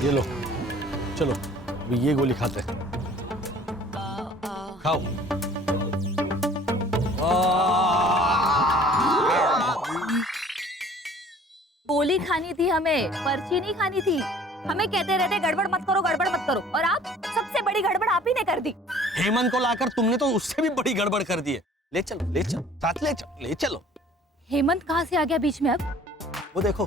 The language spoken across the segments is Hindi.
ये लो, चलो अभी ये गोली खाते हैं। खाओ। गोली खानी थी हमें, पर्ची नहीं खानी थी। हमें कहते रहते गड़बड़ मत करो, गड़बड़ मत करो, और आप सबसे बड़ी गड़बड़ आप ही ने कर दी। हेमंत को लाकर तुमने तो उससे भी बड़ी गड़बड़ कर दी है। ले चलो, ले चलो, साथ ले चलो, ले चलो। हेमंत कहाँ से आ गया बीच में अब? वो देखो,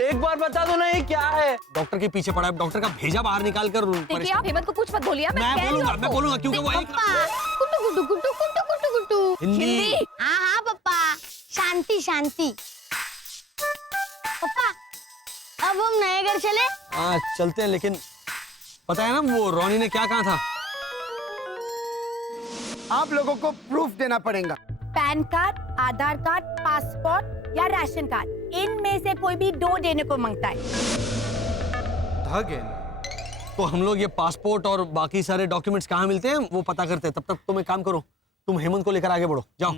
एक बार बता दो ना ये क्या है। डॉक्टर के पीछे पड़ा है, डॉक्टर का भेजा बाहर निकाल कर। देखिए आप हेमंत को कुछ मत बोलिए। मैं बोलूंगा क्योंकि वो गुड्डू गुड्डू गुड्डू गुड्डू गुड्डू गुड्डू। हिंदी। हाँ हाँ पप्पा, शांति शांति। पप्पा अब हम नए घर चले? हाँ चलते हैं, लेकिन पता है ना वो रोनी ने क्या कहा था? आप लोगों को प्रूफ देना पड़ेगा। Pan card, Aadhaar card, passport या राशन कार्ड, इनमें से कोई भी 2 देने को मांगता है। तो हम लोग ये पासपोर्ट और बाकी सारे डॉक्यूमेंट्स कहाँ मिलते हैं वो पता करते हैं। तब तक तुम एक काम करो, तुम हेमंत को लेकर आगे बढ़ो, जाओ।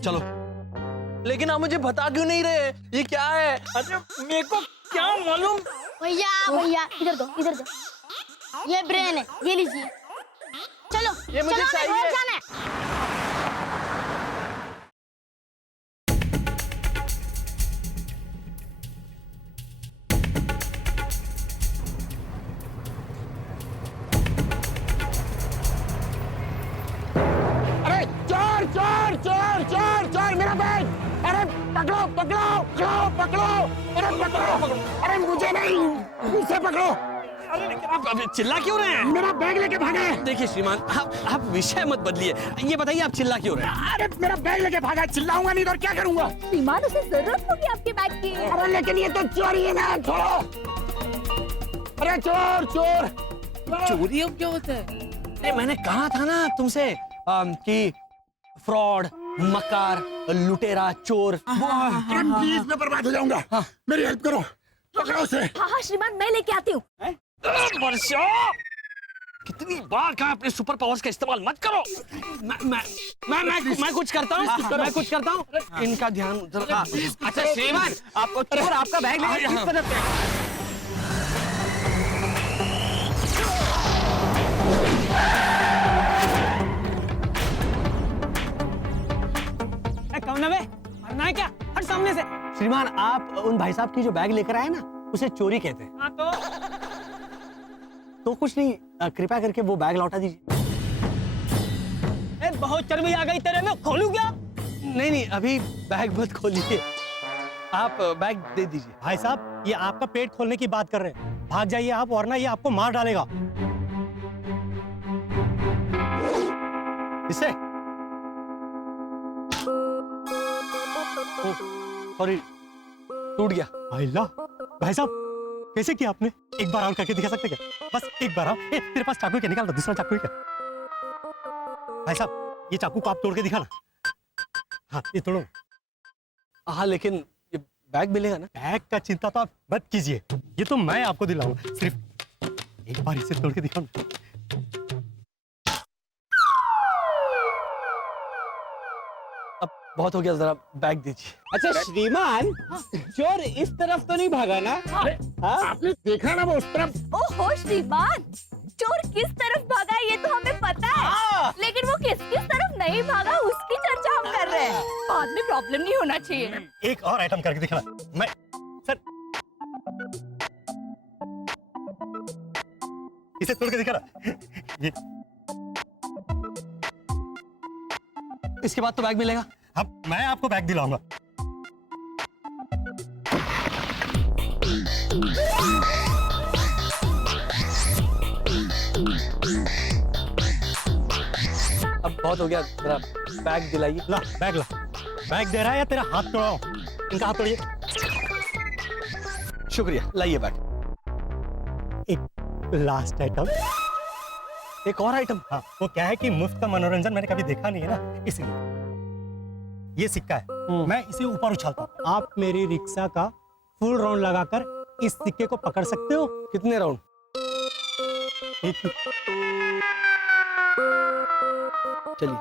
चलो। लेकिन आप मुझे बता क्यों नहीं रहे ये क्या है? अरे मेरे को क्या मालूम। भैया भैया इधर दो, इधर दो। ये ब्रेन है, ये लीजिए। चलो ये मुझे चलो, हमें चाहिए। घर जाना है। अरे चोर चोर चोर चोर चोर, मेरा बैग! अरे पकड़ो पकड़ो पकड़ो पकड़ो! अरे पकड़ो! अरे मुझे नहीं, मुझसे पकड़ो! अरे आप चिल्ला क्यों रहे हैं? मेरा बैग लेके भागा है। देखिए श्रीमान, आप विषय मत बदलिए। ये बताइए आप चिल्ला क्यों रहे हैं? अरे मेरा बैग लेके भागा है, चिल्लाऊंगा नहीं तो और क्या करूंगा? श्रीमान उसे जरूरत होगी आपके बैग की। अरे लेकिन ये तो चोरी है ना, छोड़ो! अरे चोर चोर! चोरी अब क्या होता है? अरे मैंने कहा था ना तुमसे कि फ्रॉड, मकार, लुटेरा, चोर। अरे प्लीज मैं बर्बाद हो जाऊंगा। मेरी हेल्प करो, पकड़ो उसे। हाँ हाँ श्रीमान, मैं लेके आती हूँ। वर्षा, कितनी बार कहा अपने सुपर पावर्स का इस्तेमाल मत करो। मैं कुछ करता हूँ, मैं कुछ करता हूँ। इनका ध्यान उधर। अच्छा श्रीमान, आपको चोर आपका बैग लेके किस तरफ है? कौन है बे? मरना है क्या? हट सामने से। श्रीमान, आप उन भाई साहब की जो बैग लेकर आए ना, उसे चोरी कहते हैं। हाँ तो कुछ नहीं, कृपया करके वो बैग लौटा दीजिए। बहुत चर्बी आ गई तेरे में, खोलूं क्या? नहीं नहीं, अभी बैग मत खोलिए, आप बैग दे दीजिए। भाई साहब, ये आपका पेट खोलने की बात कर रहे हैं। भाग जाइए आप, वरना ये आपको मार डालेगा। इसे सॉरी, टूट गया। भाई साहब, कैसे किया आपने? एक बार और करके दिखा सकते क्या? बस एक बार। तेरे पास चाकू है क्या? निकाल दो, दूसरा चाकू है क्या? भाई साहब, ये चाकू को आप तोड़ के दिखाना। हाँ, ये तोड़ो। हाँ, लेकिन ये बैग मिलेगा ना? बैग का चिंता तो आप मत कीजिए, ये तो मैं आपको दिलाऊंगा। सिर्फ एक बार इसे तोड़ के दिखाओ ना। अब बहुत हो गया, जरा बैग दीजिए। अच्छा श्रीमान, चोर इस तरफ तो नहीं भागा ना? आपने देखा ना वो उस तरफ? ओहो श्रीमान, चोर किस तरफ भागा ये तो हमें पता है, लेकिन वो किस तरफ नहीं भागा उसकी चर्चा हम कर रहे हैं। बाद में प्रॉब्लम नहीं होना चाहिए। एक और आइटम करके दिखाना। मैं सर, इसे तोड़ के दिखाना। ये इसके बाद तो बैग मिलेगा। अब मैं आपको बैग दिलाऊंगा। अब बहुत हो गया, जरा बैग दिलाइए। ला बैग ला। बैग दे रहा है या तेरा हाथ तोड़ाऊं? इनका हाथ तोड़िए। शुक्रिया, लाइए बैग। एक लास्ट आइटम। एक और आइटम? हाँ, वो क्या है कि मुफ्त का मनोरंजन मैंने कभी देखा नहीं है ना, इसलिए। ये सिक्का है, मैं इसे ऊपर उछालता हूँ। आप मेरी रिक्शा का फुल राउंड लगाकर इस सिक्के को पकड़ सकते हो। कितने राउंड? एक ही। चलिए।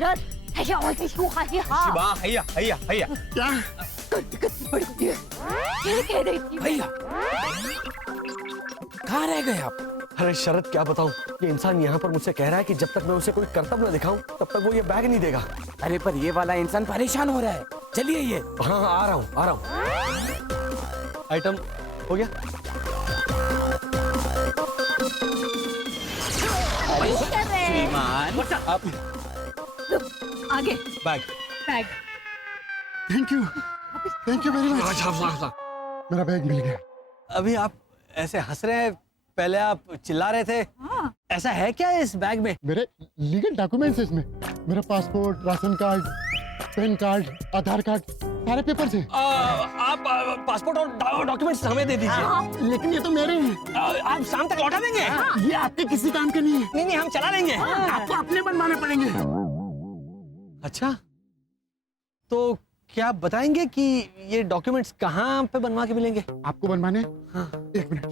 शरद हैया और किसको खाया हां वाह हैया हैया हैया क्या बड़ी है ये कह रही थी भैया कहाँ रह गए आप? अरे शरद क्या बताऊं, ये इंसान यहाँ पर मुझसे कह रहा है कि जब तक मैं उसे कोई करतब न दिखाऊं तब तक वो ये बैग नहीं देगा। अरे पर ये वाला इंसान परेशान हो रहा है, चलिए ये। हाँ हाँ, आ रहा हूँ। आइटम हो गया। कर रहे हैं आप आगे bag. Bag thank you very much. मेरा बैग मिल गया। अभी आप ऐसे हंस रहे हैं, पहले आप चिल्ला रहे थे। ऐसा है क्या इस बैग में? मेरे लीगल डॉक्यूमेंट्स है इसमें। मेरा passport, ration card, PAN card, Aadhaar card, सारे पेपर्स हैं। आप पासपोर्ट और डॉक्यूमेंट्स हमें दे दीजिए। लेकिन ये तो मेरे हैं। आप शाम तक लौटा देंगे? ये आपके किसी काम के नहीं है। नहीं हम चला लेंगे। आपको अपने बनवाने पड़ेंगे। अच्छा, तो क्या आप बताएंगे कि ये डॉक्यूमेंट्स कहाँ पे बनवा के मिलेंगे? आपको बनवाने? हाँ। एक मिनट।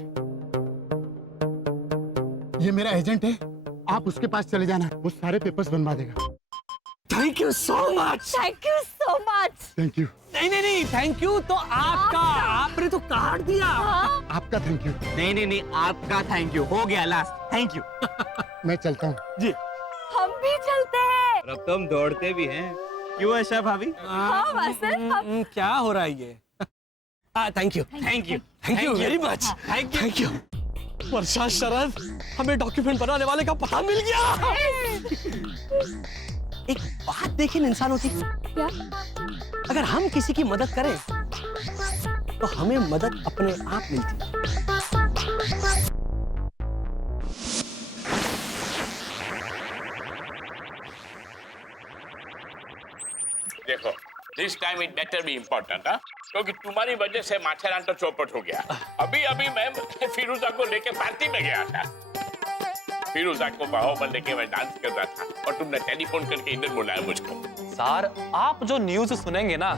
ये मेरा एजेंट है, आप उसके पास चले जाना, वो सारे पेपर्स बनवा देगा। Thank you so much. Thank you so much thank you. नहीं थैंक यू तो आपका, आपने तो कार्ड दिया। आपका थैंक यू। नहीं आपका थैंक यू हो गया लास्ट थैंक यू। मैं चलता हूँ। जी। हम भी चलते हैं। अब तुम दौड़ते भी हैं क्यों ऐसा भाभी? हाँ वसंत हम क्या हो रहा है ये? Thank you very much. Thank you Varsha, Sharad, हमें डॉक्यूमेंट बनाने वाले का पता मिल गया। एक बात देखिए इंसानों की, क्या? अगर हम किसी की मदद करें तो हमें मदद अपने आप मिलती है। देखो this time it better be important हाँ, क्योंकि तुम्हारी वजह से माथेरान तो चौपट हो गया। अभी मैं फिरोजा को लेके पार्टी में गया था। फिरोजा को बाहों में लेके मैं डांस कर रहा था और तुमने टेलीफोन करके इधर बुलाया मुझको। सर आप जो न्यूज सुनेंगे ना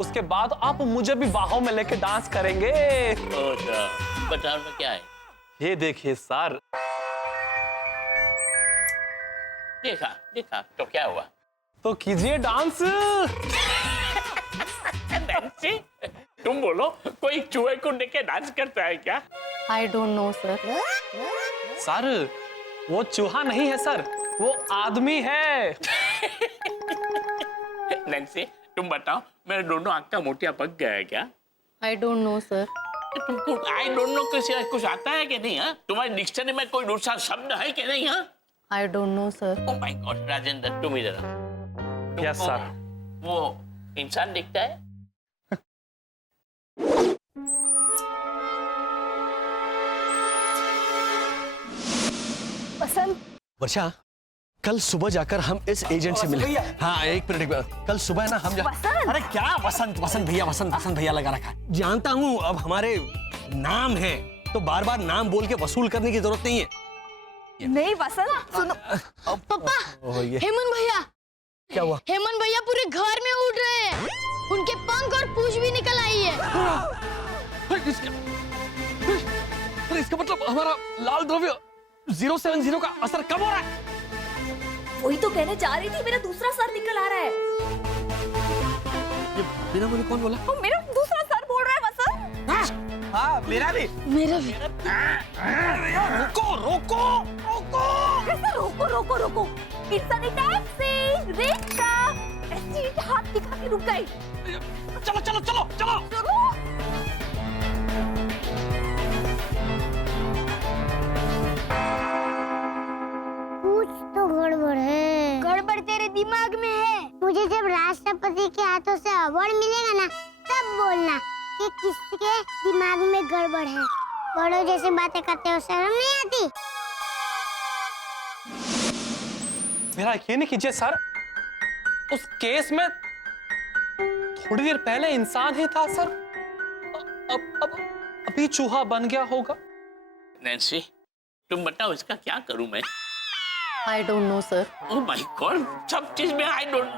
उसके बाद आप मुझे भी बाहों में लेके डांस करेंगे। बताओ ना क्या है? ये देखिए सर। देखा तो क्या हुआ? तो कीजिए डांस। नैन्सी, तुम बोलो कोई चूहे को लेके डांस करता है क्या? I don't know sir. Sir वो चूहा नहीं है सर, वो आदमी है। नैन्सी तुम बताओ मेरे दोनों आंख का मोतिया पक गया है क्या? I don't know sir. तुमको आई डोंट नो कुछ आता है कि नहीं? हाँ, तुम्हारी डिक्शनरी में कोई दूसरा शब्द है कि नहीं? हाँ, I don't know sir. Oh my God Rajendra तुम इधर आओ। Yes sir. वो इंसान दिखता है? वसंत वर्षा, कल सुबह जाकर हम इस एजेंट से मिले। हाँ एक मिनट, कल सुबह ना हम वसंत। अरे क्या वसंत भैया लगा रखा है। जानता हूँ अब हमारे नाम है तो बार बार नाम बोल के वसूल करने की जरूरत नहीं है। नहीं वसंत सुनो। पापा, ये हेमंत भैया। क्या हुआ? हेमंत भैया पूरे घर में उड़ रहे हैं। उनके पंख और पूंछ भी निकल आई है। इसका मतलब हमारा लाल द्रव्य 070 का असर कब हो रहा है? वही तो कहने जा रही थी, मेरा दूसरा सर निकल आ रहा है। ये बिना बोले कौन बोला? तो मेरा दूसरा सर बोल रहा है वसंत। हाँ मेरा भी। मेरा भी। रोको रोको इंसानी टैक्सी रिक्शा ऐसी हाथ दिखा के रुक गई। चलो कुछ तो गड़बड़ है। गड़बड़ तेरे दिमाग में है। मुझे जब राष्ट्रपति के हाथों से अवार्ड मिलेगा ना तब बोलना कि किसके दिमाग में गड़बड़ है। बड़ों जैसे बातें करते हो, शर्म नहीं आती? मेरा यकीन कीजिए सर, उस केस में थोड़ी देर पहले इंसान ही था सर। अब अभी चूहा बन गया होगा। नैन्सी तुम बताओ इसका क्या करूं मैं? I don't know sir. Oh my God, सब चीज में आई डोंट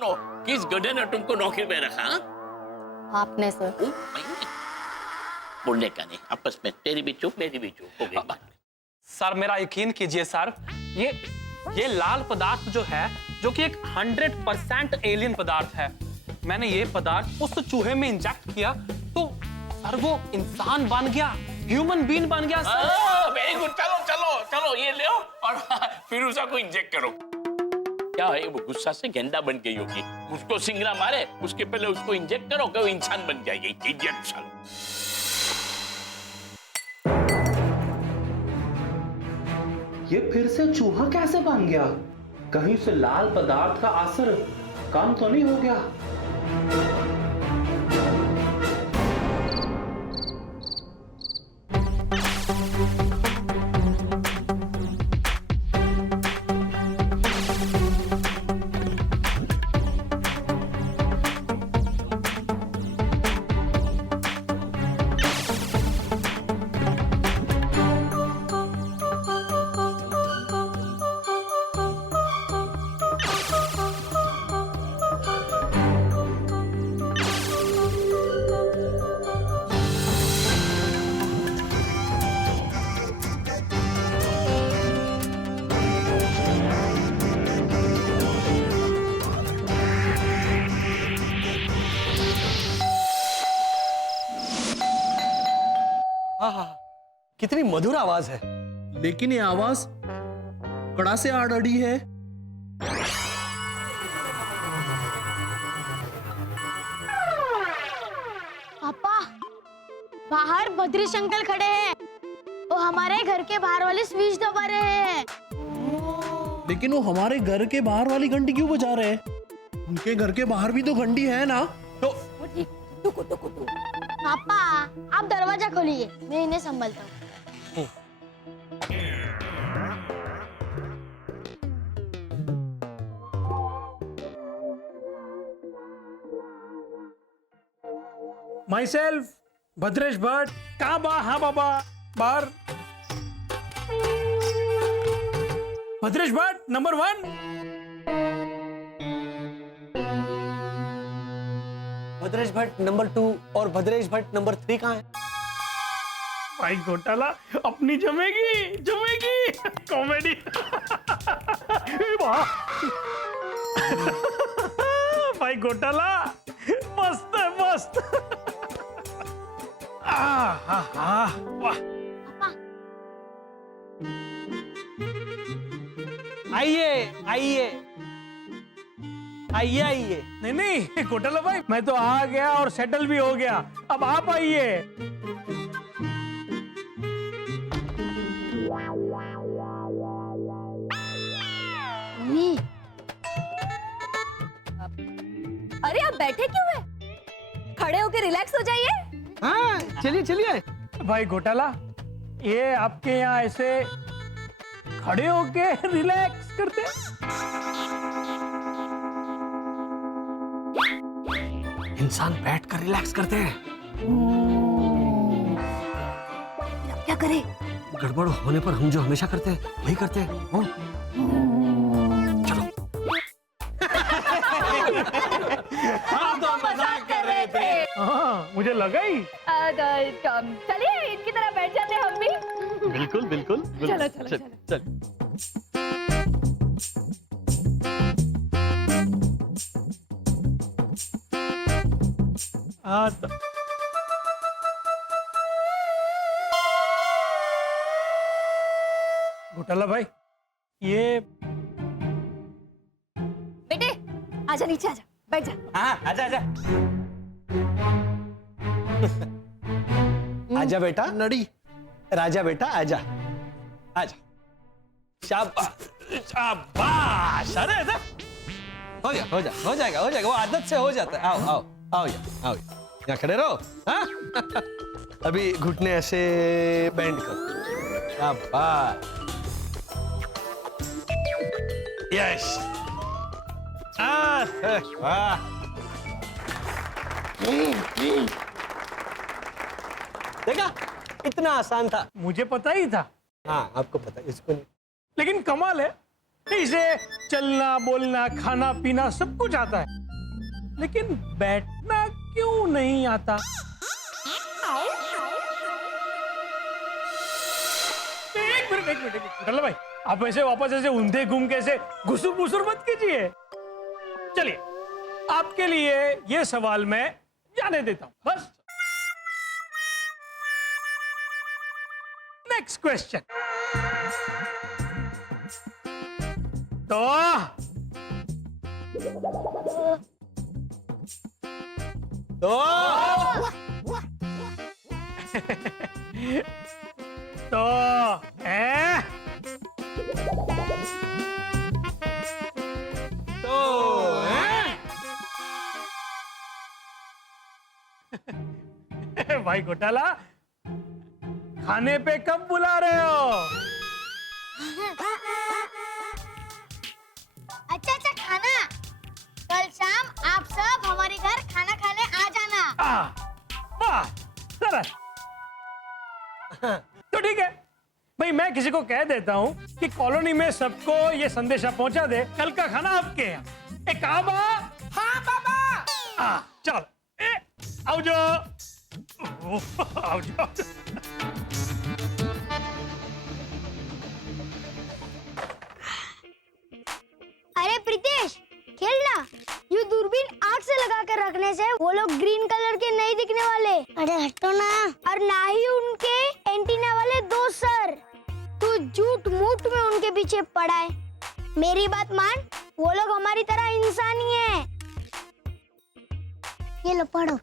नो। किस गधे ने तुमको नौकरी में रखा? आपने सर। ओह माय गॉड, बोलने का नहीं, आपस में तेरी भी चूक मेरी भी चूक हो गई बात। सर मेरा यकीन कीजिए सर, ये लाल पदार्थ जो है जो कि एक 100% एलियन पदार्थ है। मैंने ये पदार्थ उस चूहे में इंजेक्ट किया तो सर वो इंसान बन गया, ह्यूमन बीइंग बन गया सर। वेरी गुड, चलो चलो चलो ये ले और फिरोजा को इंजेक्ट करो। क्या है वो गुस्सा से गेंडा बन गई होगी, उसको सिंगरा मारे उसके पहले उसको इंजेक्ट करो कि वो इंसान बन जाएगी। इंजेक्शन। ये फिर से चूहा कैसे बन गया? कहीं से लाल पदार्थ का असर कम तो नहीं हो गया? आहा, कितनी मधुर आवाज है। लेकिन ये आवाज कड़ा से आ रही है। पापा, बाहर भद्रेश अंकल खड़े हैं। वो हमारे घर के बाहर वाले स्विच दबा रहे हैं। लेकिन वो हमारे घर के बाहर वाली घंटी क्यों बजा रहे हैं? उनके घर के बाहर भी तो घंटी है ना। तो पापा, आप दरवाजा खोलिए, मैं इन्हें संभालता हूँ। My self Bhadresh Bhatt. कहाँ बा? हाँ बाबा, बाहर। भद्रेश भट्ट नंबर 1। भद्रेश भट्ट नंबर 2 और भद्रेश भट्ट नंबर 3 कहाँ है? भाई घोटाला अपनी जमेगी जमेगी कॉमेडी। भाई घोटाला मस्त है, मस्त। वाह। आइए आइए आइए आइए। नहीं नहीं घोटाला भाई, मैं तो आ गया और सेटल भी हो गया। अब आप आइए। अरे आप बैठे क्यों हैं? खड़े होकर रिलैक्स हो जाइए। हाँ, चलिए चलिए। भाई घोटाला, ये आपके यहाँ ऐसे खड़े होके रिलैक्स करते हैं? इंसान बैठकर रिलैक्स करते हैं। अब क्या करें? गड़बड़ होने पर हम जो हमेशा करते हैं वही करते हैं। हो? चलो। हम तो मजाक कर रहे थे। हाँ, मुझे लगा ही। चलिए इनकी तरह बैठ जाते हैं हम भी। बिल्कुल बिल्कुल, चलो चलो चलो। चल। हाँ तो घोटाला भाई, ये बेटे आजा, नीचे आजा, बैठ जा। हाँ, आजा आजा। आजा बेटा। नड़ी। राजा बेटा आजा आजा। शाबाश शाबाश। अरे हो जाएगा वो आदत से हो जाता है। आओ आओ आओ यहाँ खड़े रहो। हाँ? अभी घुटने ऐसे बेंड करो। शाबाश। यस। वाह। देखा, इतना आसान था। मुझे पता ही था। हाँ, आपको पता, इसको नहीं। लेकिन कमाल है, इसे चलना बोलना खाना पीना सब कुछ आता है, लेकिन बैठना क्यों नहीं आता? एक मिनट घोटाला भाई, आप ऐसे वापस ऐसे ऊंधे घूम के ऐसे घुसुर फुसुर मत कीजिए। चलिए आपके लिए ये सवाल मैं जाने देता हूं बस। Next question. तो भाई घोटाला, खाने पे कब बुला रहे हो? अच्छा खाना, कल शाम आप सब हमारे घर खाना खाने आ जाना। वाह सरस। तो ठीक है भाई, मैं किसी को कह देता हूँ कि कॉलोनी में सबको ये संदेशा पहुंचा दे, कल का खाना आपके यहाँ। एक काम। हाँ बाबा। चल आओ जो, आओ जो। अरे प्रीतेश खेलना, ये दूरबीन आग से लगा कर रखने से वो लोग ग्रीन कलर के नहीं दिखने वाले। अरे हटो ना। और ना ही उनके एंटीना वाले दो सर, तू झूठ मूठ में उनके पीछे पड़ा है। मेरी बात मान, वो लोग हमारी तरह इंसान ही है। ये लो पढ़ो।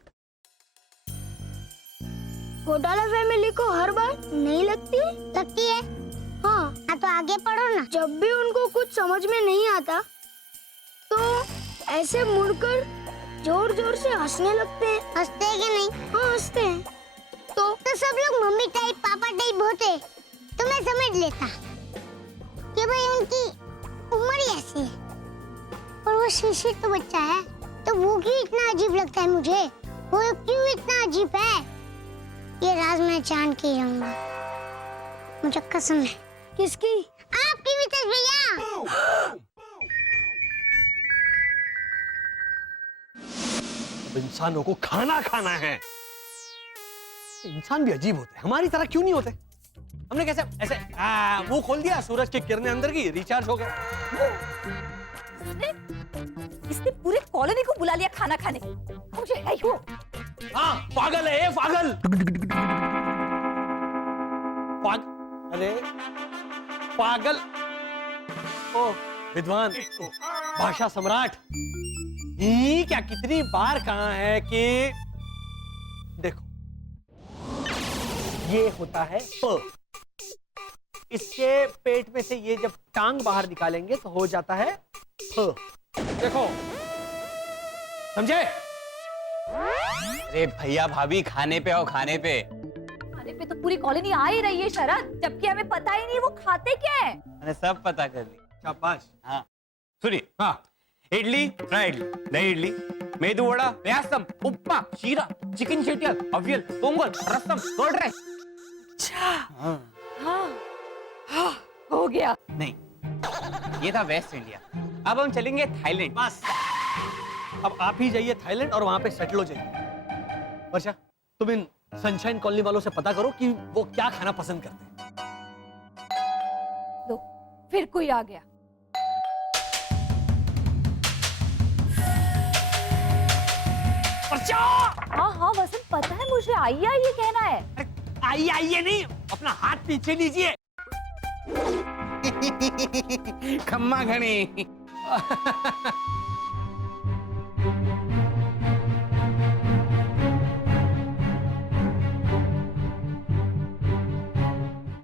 घोटाला फैमिली को हर बार नहीं लगती है। हाँ तो आगे पढ़ो ना। जब भी उनको कुछ समझ में नहीं आता तो ऐसे मुड़कर जोर जोर से हंसने लगते हैं। हंसते हैं कि नहीं? हाँ हंसते हैं। तो सब लोग मम्मी टाइप पापा टाइप होते तो मैं समझ लेता कि भाई उनकी उम्र ही ऐसी है। और वो शिशिर तो बच्चा है, तो वो क्यों इतना अजीब लगता है मुझे? वो क्यों इतना अजीब है? ये राज मैं जान के रहूंगा, मुझे कसम है। किसकी? आपकी भी भैया। इंसानों को खाना खाना है। इंसान भी अजीब होते हैं, हमारी तरह क्यों नहीं होते? हमने कैसे ऐसे मुंह खोल दिया, सूरज की किरणें अंदर की, रिचार्ज हो गया। इसने पूरे कॉलोनी को बुला लिया खाना खाने। मुझे है ही वो। हाँ पागल है, पागल। अरे पागल। ओ विद्वान, भाषा सम्राट, ये क्या कितनी बार कहा है कि देखो ये होता है प, इसके पेट में से ये जब टांग बाहर निकालेंगे तो हो जाता है फ। देखो समझे? अरे भैया भाभी, खाने पे आओ, खाने पे। खाने पे तो पूरी कॉलोनी आ ही रही है शरद, जबकि हमें पता ही नहीं वो खाते क्या है। मैंने सब पता कर ली। शाबाश। हाँ सुनिए, हाँ इडली, फ्राई इडली, दही इडली, मेदू वड़ा, प्यासम, उपमा, शीरा, चिकन शेटियल, अवियल, पोंगल, रसम, कर्ड राइस। हाँ, हो गया। नहीं, ये था वेस्ट इंडिया। अब हम चलेंगे थाईलैंड। बस अब आप ही जाइए थाईलैंड और वहां पे सेटल हो जाइए। वर्षा, तुम इन सनशाइन कॉलोनी वालों से पता करो कि वो क्या खाना पसंद करते हैं। लो, फिर कोई आ गया। हाँ हाँ वसंत, पता है मुझे आइया ये कहना है। आइए आइए नहीं, अपना हाथ पीछे लीजिए। खम्मा घनी।